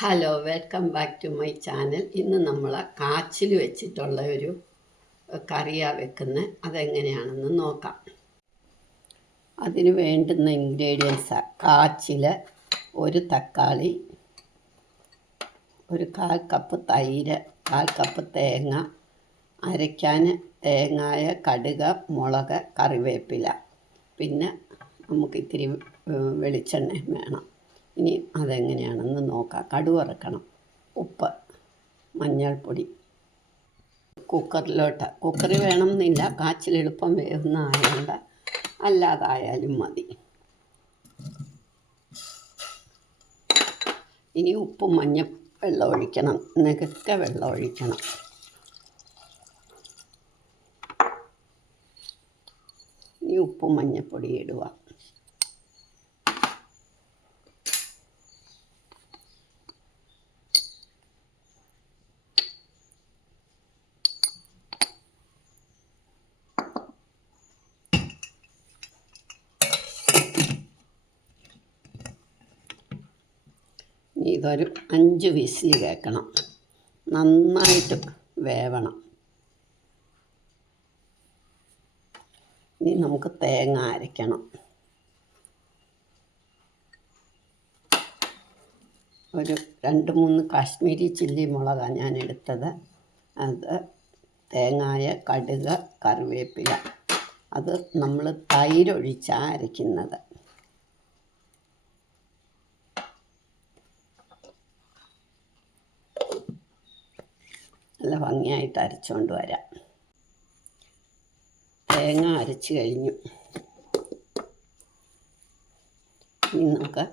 Hello, welcome back to my channel. ഇന്ന് നമ്മൾ കാച്ചിൽ വെച്ചിട്ടുള്ള ഒരു കറിയാണ് വെക്കുന്നത്. അതെങ്ങനെയാണെന്ന് നോക്കാം. അതിന് വേണ്ടുന്ന ഇൻഗ്രീഡിയൻസ്: കാച്ചിൽ, ഒരു തക്കാളി, ഒരു 1/4 കപ്പ് തൈര്, 1/4 കപ്പ് തേങ്ങ, അരയ്ക്കാൻ തേങ്ങായ, കടുക്, മുളക്, കറിവേപ്പില, പിന്നെ നമുക്ക് ഇത്തിരി വെളിച്ചെണ്ണ വേണം. ഇനി അതെങ്ങനെയാണെന്ന് നോക്കാം. കടുക് വറുക്കണം, ഉപ്പ്, മഞ്ഞൾപ്പൊടി. കുക്കറിൽ വേണമെന്നില്ല, കാച്ചിൽ എളുപ്പം വേവുന്നതായതുകൊണ്ട് അല്ലാതായാലും മതി. ഇനി ഉപ്പും വെള്ളം ഒഴിക്കണം, നികക്കെ വെള്ളം ഒഴിക്കണം. ഇനി ഉപ്പും മഞ്ഞൾപ്പൊടി ഇടുക. ഇതൊരു 5 വിസിൽ കേൾക്കണം, നന്നായിട്ട് വേവണം. ഇനി നമുക്ക് തേങ്ങ അരയ്ക്കണം. ഒരു 2-3 കാശ്മീരി ചില്ലി മുളകാണ് ഞാൻ എടുത്തത്. അത് തേങ്ങായ, കടുക്, കറിവേപ്പില. അത് നമ്മൾ തൈരൊഴിച്ചാണ് അരയ്ക്കുന്നത്. നല്ല ഭംഗിയായിട്ട് അരച്ചുകൊണ്ട് വരാം. തേങ്ങ അരച്ച് കഴിഞ്ഞു. ഇനി നമുക്ക്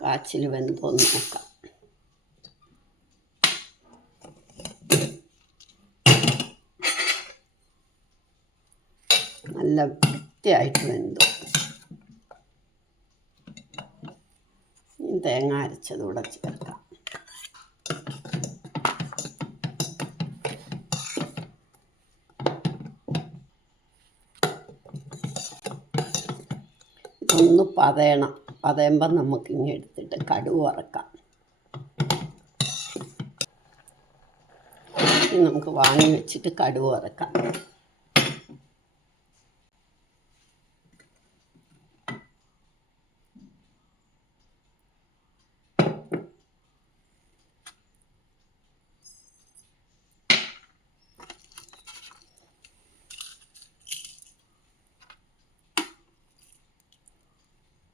കാച്ചിൽ വെന്തോന്ന് നോക്കാം. നല്ല വൃത്തിയായിട്ട് വെന്തു. ഇനി തേങ്ങ അരച്ചതൂടെ ചേർക്കാം. ഒന്ന് പതയുമ്പം നമുക്കിങ്ങ് എടുത്തിട്ട് കടുക് വറക്കാം. ഇനി നമുക്ക് വാങ്ങി വെച്ചിട്ട് കടുക് വറക്കാം.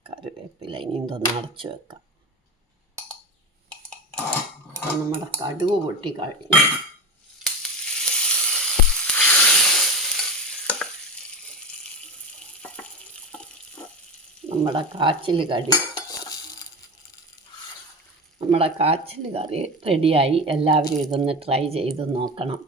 കറിവേപ്പില ഇനി ഇതൊന്ന് അടച്ച് വെക്കാം. നമ്മുടെ കടുക് പൊട്ടി കഴിഞ്ഞു. നമ്മുടെ കാച്ചിൽ കറി റെഡിയായി. എല്ലാവരും ഇതൊന്ന് ട്രൈ ചെയ്ത് നോക്കണം.